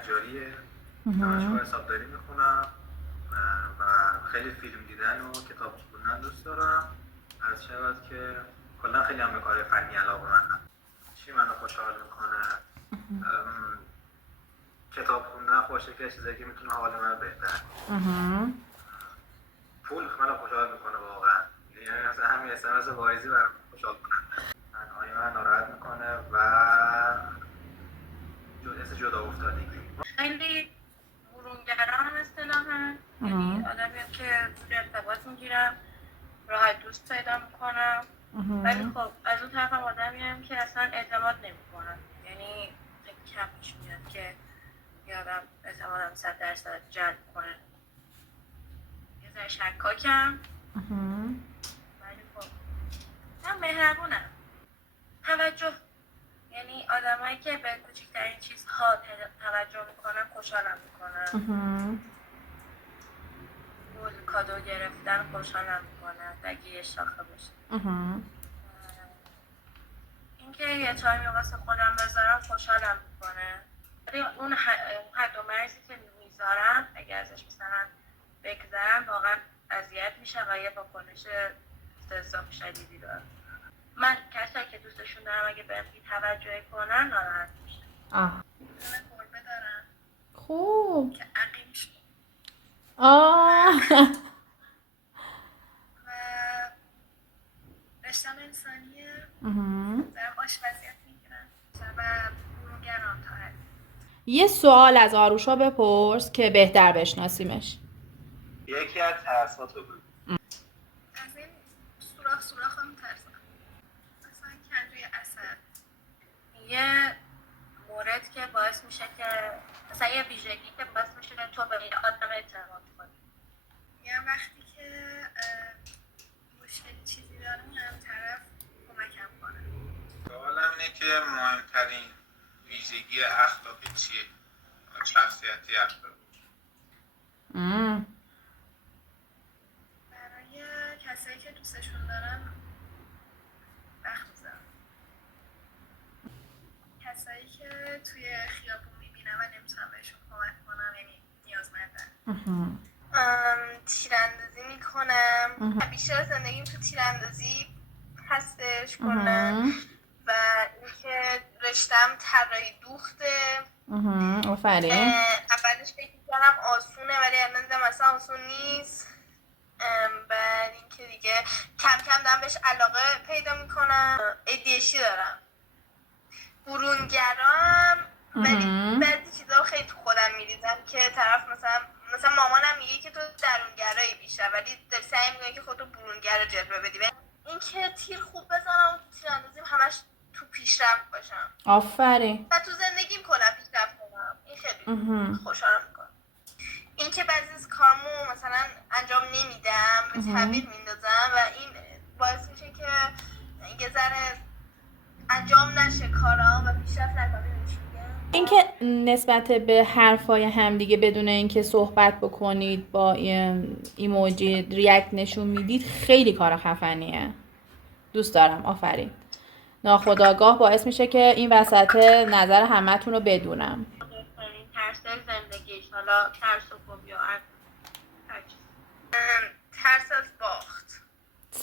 تجاریه، دانشگاه حسابداری میخونم و خیلی فیلم دیدن و کتاب خوندن دوست دارم. از شود که کلا خیلی هم به کار فنی علاقه‌مندم. چی منو خوشحال میکنه؟ کتاب خوندن خوشه که چیزایی که میتونه حال من بهتر کنه. پول منو خوشحال میکنه واقعا. یعنی مثلا همین SMS وایزی برام خوشحال کنه. تنهایی من ناراحت میکنه و حس جدا افتادگی. خیلی برونگرام اصطلاحاً، یعنی آدمی که توی ارتباط میگیرم، راحت دوست پیدا میکنم، ولی خب از اون طرف هم آدمی هم که اصلا اعتماد نمیکنم. یعنی خیلی کم پیش میاد که یادم اعتمادم 100% جلب کنه. یه ذره شکاکم، ولی خب هم مهربونم. توجه، یعنی آدمایی که به کوچکترین چیزها توجه میکنن خوشحالم میکنن. گل کادو گرفتن خوشحالم میکنن اگه یه شاخه باشه. اینکه یه تایمی واسه خودم بذارم خوشحالم میکنه. ولی اون حد و مرزی که میذارم اگه ازش مثلا بگذرم واقعا اذیت میشه و یه واکنش استرس شدیدی دارم. من کسایی که دوستشون دارم اگه بهم بی توجهی کنن ناراحت میشم. گربه دارم خوب که عقیم شد و رشتم انسانیه، دارم آشپزیت میگیرم و برونگرام تا حد. یه سوال از آروشا بپرس که بهتر بشناسیمش. یکی از ترساتو بگو. از این سوراخ هم میترسم. مثلا کندوی عسل یه مورد که باعث میشه که مثلا یه ویژگی که باعث میشه که تو به این آدم اعتماد کنی. یه وقتی که مشکلی چیزی دارم هم طرف کمکم کنه. سوالم اینه که مهمترین ویژگی اخلاقی چیه؟ شخصیتی اخلاقی. برای کسایی که دوستشون دارم وقت میذارم. کسایی که توی خیابون میبینم و نمیتونم بهشون کمک کنم، یعنی نیازمندن. تیراندازی میکنم. بیشتر زندگیم تو تیراندازی هستش کلا. و اینکه رشتم طراحی دوخته. آفرین. اولش فکر می‌کردم آسونه ولی الان دیدم اصلا آسون نیست. بعد اینکه دیگه کم کم دارم بهش علاقه پیدا میکنم. ADHD دارم، برونگرام، ولی بعضی چیزا خیلی تو خودم میریزم که طرف مثلا مامانم میگه که تو درونگرایی بیشتر، ولی داری سعی میکنی که خودتو برونگر جلوه بدی. اینکه تیر خوب بزنم تو تیراندازیم همش تو پیشرفت باشم. آفرین. و تو زندگیم کنم پیشرفت کنم. این خیلی خوشحالم میکنه. اینکه بعضی از کارمو مثلا انجام نمیدم، به تعویق میندازم و این باعث میشه که یه ذره انجام نشه کارام و پیشرفت نکنه. اینکه نسبت به حرفای همدیگه بدون اینکه صحبت بکنید با ایموجی ریاکت نشون میدید خیلی کار خفنیه. دوست دارم. آفرین. ناخودآگاه باعث میشه که این وسط نظر همتون رو بدونم. ترس زندگیش، حالا ترس و فوبیا، ترس از باخت.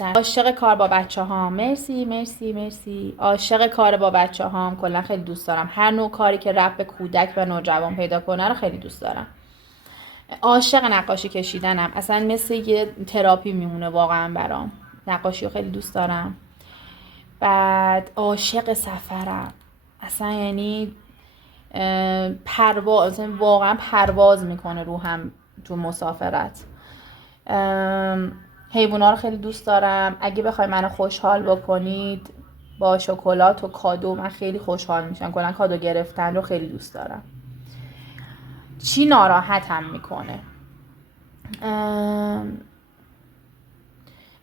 عاشق کار با بچه ها. مرسی. عاشق کار با بچه ها. کلا خیلی دوست دارم. هر نوع کاری که ربط به کودک و نوجوان پیدا کنه رو خیلی دوست دارم. عاشق نقاشی کشیدنم. اصلا مثل یه تراپی میمونه واقعا برام. نقاشی رو خیلی دوست دارم. بعد عاشق سفرم. اصلا یعنی پرواز، واقعا پرواز میکنه روحم تو مسافرت. حیوونا رو خیلی دوست دارم. اگه بخوای منو خوشحال بکنید با شکلات و کادو، من خیلی خوشحال میشم. کلا کادو گرفتن رو خیلی دوست دارم. چی ناراحتم میکنه؟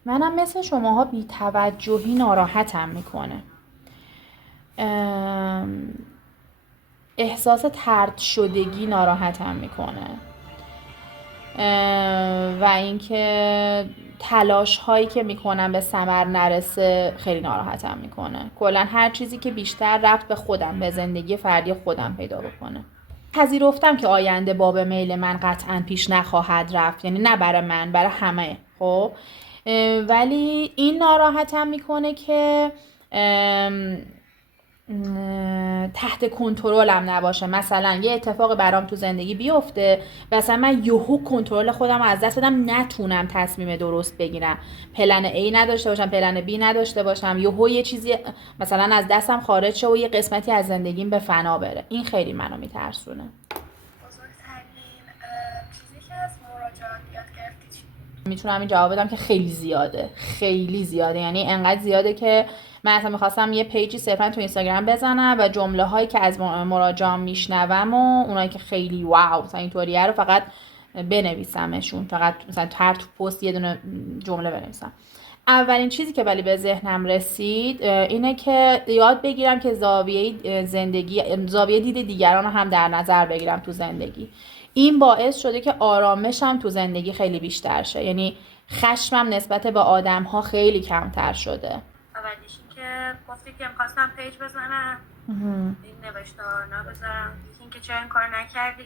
منم مثل شماها بی توجهی ناراحتم میکنه. احساس طرد شدگی ناراحتم میکنه و اینکه تلاش هایی که میکنم به ثمر نرسه خیلی ناراحتم میکنه. کلا هر چیزی که بیشتر ربط به خودم، به زندگی فردی خودم پیدا بکنه. پذیرفتم که آینده باب میل من قطعا پیش نخواهد رفت، یعنی نه برای من، برای همه. خب ولی این ناراحتم میکنه که تحت کنترلم نباشه. مثلا یه اتفاق برام تو زندگی بیفته و مثلا من یهو کنترل خودم رو از دست بدم، نتونم تصمیم درست بگیرم، پلن A نداشته باشم، پلن B نداشته باشم، یهو یه چیزی مثلا از دستم خارج شه و یه قسمتی از زندگیم به فنا بره. این خیلی منو میترسونه. بزرگترین چیزی که از مراجعات یاد گرفتی چی؟ میتونم این جواب بدم که خیلی زیاده، خیلی زیاده. یعنی انقدر زیاده که من اصلا میخواستم یه پیجی صرفا تو اینستاگرام بزنم و جمله هایی که از مراجعان میشنوم و اونایی که خیلی واو مثلا اینطوریه رو فقط بنویسمشون، فقط مثلا تو پست یه دونه جمله بنویسم. اولین چیزی که ولی به ذهنم رسید اینه که یاد بگیرم که زاویه دید دیگران رو هم در نظر بگیرم تو زندگی. این باعث شده که آرامشم تو زندگی خیلی بیشتر شه، یعنی خشمم نسبت به آدم ها خیلی کمتر شده. اولیش این که گفتی که میخواستم پیج بزنم، این نوشته ها رو نبذارم، این که چرا این کار نکردی؟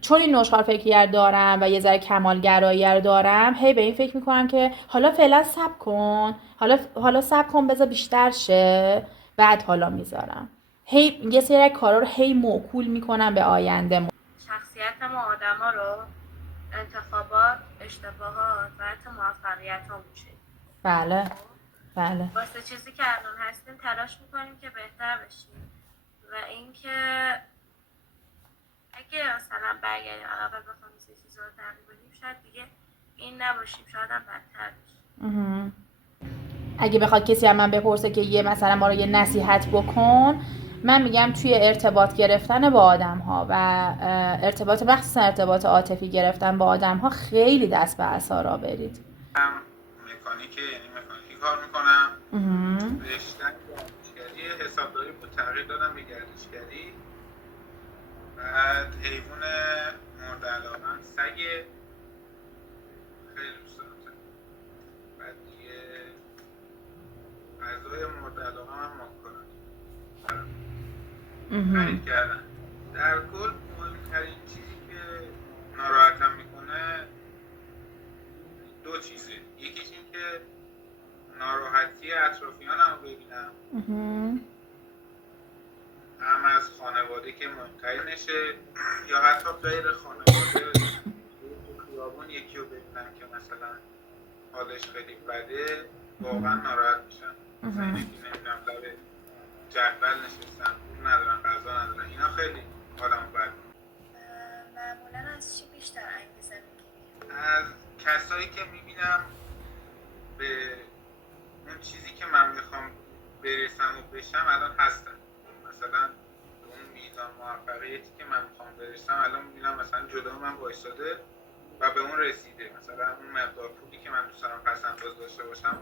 چون این نشخوار فکریه دارم و یه ذره کمالگرایی رو دارم، هی به این فکر میکنم که حالا فعلا صبر کن، حالا صبر کن بذار بیشتر شه، بعد حالا میذارم. هی یه سری کارا رو هی موکول میکنم به آینده. شخصیت ما آدما رو انتخابات، اشتباهات و حتی موفقیت ها میشه. بله بله. واسه چیزی که الان هستیم تلاش میکنیم که بهتر بشیم و اینکه اگه مثلا برگردیم علاوه بخوام یه چیزی رو تغییر بدیم، شاید دیگه این نباشیم، شاید هم بدتر بشیم. اگه بخواد کسی از من بپرسه که یه مثلا ما رو یه نصیحت بکن، من میگم توی ارتباط گرفتن با آدم ها و مخصوصا ارتباط عاطفی گرفتن با آدم ها خیلی دست به عصا برید. مکانیکی کار میکنم، رشته گردشگری، حسابداری با تغییر دادم به گردشگری. بعد حیوان مورد علاقه‌ام سگه، خیلی دوست دارم. بعد دیگه غذای مورد علاقه‌م هم ماکارونی خرید کردن. در کل مهمترین چیزی که ناراحتم میکنه دو چیزه. یکیش این که ناراحتی اطرافیانم رو ببینم، هم از خانواده که مهمترینشه یا حتی غیر خانواده. تو خیابون یکی رو ببینم که مثلا حالش خیلی بده، واقعا ناراحت میشم. مثلا یکی نمیدونم لب جدول نشستن، پول ندارن، غذا ندارن، اینا خیلی حالمو بد میکنه. معمولا از چی بیشتر انگیزه میگیری؟ از کسایی که میبینم به اون چیزی که من میخوام برسم و بشم الان هستن. مثلا اون میزان موفقیتی که من میخوام برسم الان میبینم مثلا جلو من وایساده و به اون رسیده. مثلا اون مقدار پولی که من دوست دارم پس انداز داشته باشم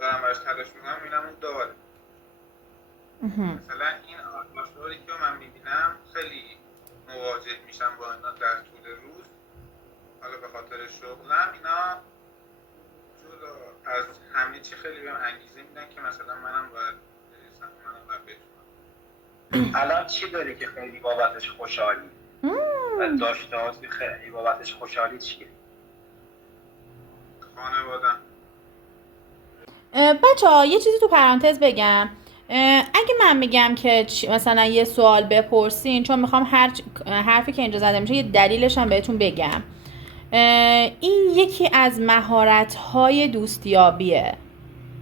دارم براش تلاش میکنم، میبینم اون داره. مثلا این افرادی که من میبینم خیلی مواجه میشم با اینا در طول روز. حالا به خاطر شغلم اینا از همه چی خیلی بهم انگیزه میدن که مثلا منم باید برسم، منم باید بتونم. الان چی داری که خیلی بابتش خوشحالی؟ و داشته‌هاتی خیلی بابتش خوشحالی چیه؟ خانوادم. بچه ها یه چیزی تو پرانتز بگم. اگه من میگم که مثلا یه سوال بپرسین، چون میخوام حرفی که اینجا زده میشه یه دلیلش هم بهتون بگم. این یکی از مهارت‌های دوستیابیه.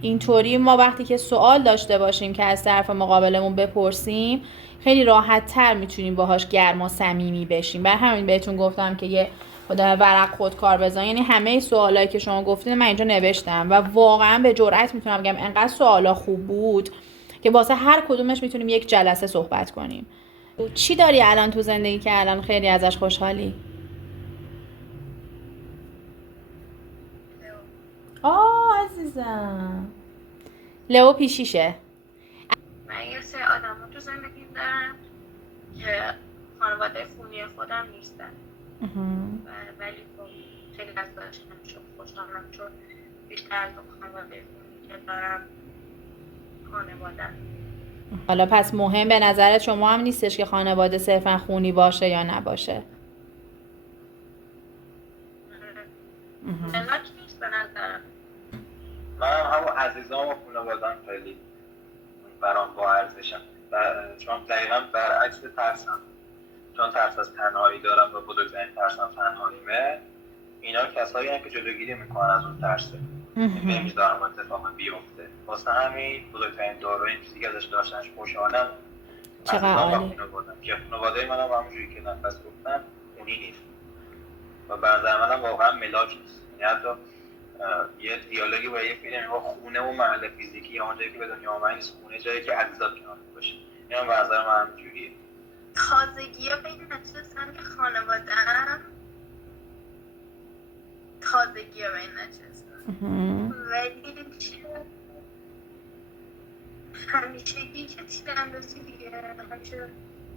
اینطوری ما وقتی که سوال داشته باشیم که از طرف مقابلمون بپرسیم، خیلی راحت‌تر میتونیم باهاش گرم و صمیمی بشیم. برای همین بهتون گفتم که یه ورق خودکار بزن. یعنی همه سوالایی که شما گفتین من اینجا نوشتم و واقعا به جرئت میتونم بگم انقدر سوالا خوب بود که واسه هر کدومش میتونیم یک جلسه صحبت کنیم. چی داری الان تو زندگی که الان خیلی ازش خوشحالی؟ عزیزم لئو پیشیشه. من یه سری آدم ها تو زندگیم دارم که خانواده خونی خودم نیستن ولی خب خیلی از داشتم خوشحالم چون بیشتر از خانواده خونی که دارم خانوادم. حالا پس مهم به نظرت شما هم نیستش که خانواده صرفا خونی باشه یا نباشه؟ ملاک نیست به نظرم. من هم عزیزام و خانواده‌ام خیلی برام با ارزشم، چون دقیقا برعکس ترسم، چون ترس از تنهایی دارم و بزرگترین ترسم تنهاییمه. اینا کسایی هستن که جلوگیری میکنن از اون ترسه، نمیذارم اتفاق بیفته. واسه همین بزرگترین داروی چیزی که ازش داشتنش خوشحالم. چقدر عالی. که خانواده منم همونجوری که نفس گفتم اونی نیست و برادر منم واقعا ملاک نیست. یعنی حتی یه دیالوگی با یه فیلم میگه خونه و محل فیزیکی یا اونجایی که به دنیا آمدی نیست، خونه جایی که عزیزات کنار باشه. اینم به نظر من همینجوریه. تازگی ها بین نشستن که خانواده‌ام تازگی ها بین نشستن، ولی همیشگی که تیراندازی دیگه، همیشه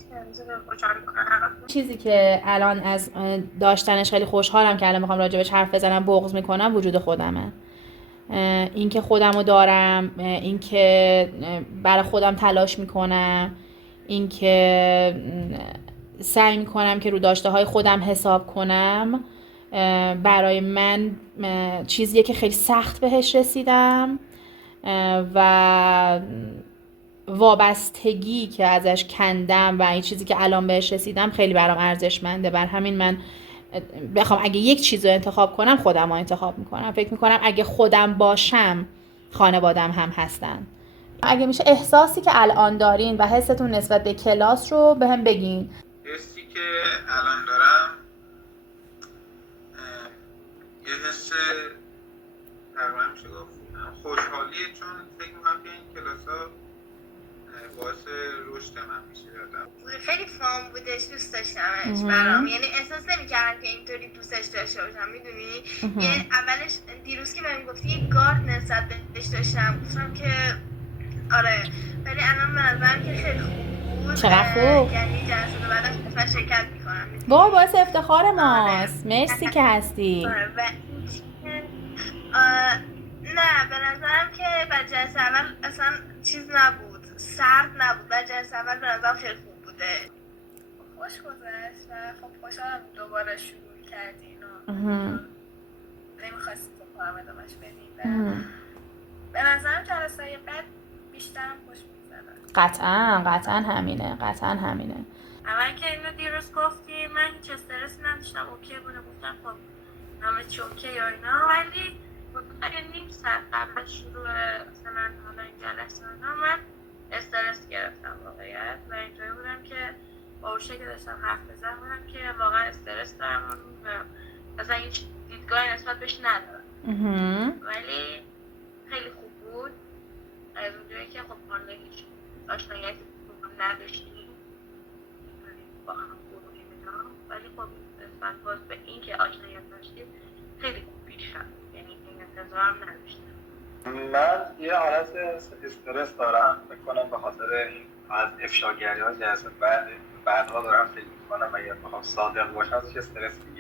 تیراندازی رو خوشحال میکنم. چیزی که الان از داشتنش خیلی خوشحالم که الان میخوام راجبش حرف بزنم، بغض میکنم وجود خودمه. این که خودمو دارم، این که برای خودم تلاش میکنم، این که سعی میکنم که رو داشته های خودم حساب کنم، برای من چیزیه که خیلی سخت بهش رسیدم و وابستگی که ازش کندم و این چیزی که الان بهش رسیدم خیلی برام ارزشمنده. بر همین من بخوام اگه یک چیز رو انتخاب کنم خودم رو انتخاب میکنم. فکر میکنم اگه خودم باشم خانوادم هم هستن. اگه میشه احساسی که الان دارین و حستون نسبت به کلاس رو به هم بگین. حسی که الان دارم یه حس تقریبا میشه گفت خوشحالیه، چون فکر میکنم که این کلاس ها باعث رشد من میشه. خیلی فان بودش، دوست داشتمش برام، یعنی احساس نمی‌کردم که اینطوری دوستش داشته باشم، میدونی؟ یعنی اولش دیروز که بهم گفتی یه گارد نسبت بهش داشتم، گفتم که آره، ولی الان به نظرم که خیلی خوب بود. چقدر خوب. یعنی جلسه بعدش مثلا شرکت می‌کنم. وای باعث افتخار ماست. مرسی که هستی. آره و نه به نظرم که بعد جلسه اول اصلا چیز نبود، سرد نبود. بعد جلسه اول به نظرم خیلی خوب بوده، خوش گذشت و خب خوشحالم دوباره شروع کردین و نمیخواستیم تو کارم ادامهش بدیم. به نظرم جلسه بعد بیشترم خوش می‌گذره. قطعا همینه. اول که اینو دیروز گفتی من هیچ استرسی نداشتم، اوکی بوده، گفتم خب همه چی اوکی یا اینا، ولی اگه نیم ساعت قبل شروع مثلا حالا این جلسه من استرس گرفتم واقعیت و اینجوری بودم که با اوشه که داشتم حرف بزنم بودم که واقعا استرس دارم و اصلا هیچ دیدگاهی نسبت بهش ندارم. ولی خیلی خوب بود از اونجایی که خب ما هیچ آشناییتی نداشتیم با هم گروهی اینا، ولی خب نسبت باز به این که آشناییت داشتیم خیلی خوب پیش رفت، یعنی این انتظارم نداشتم. من یه حالت استرس دارم میکنم به خاطر این از افشاگری ها جلسه بعدها دارم فکر میکنم اگر بخوام صادق باشم ازش استرس میگیرم.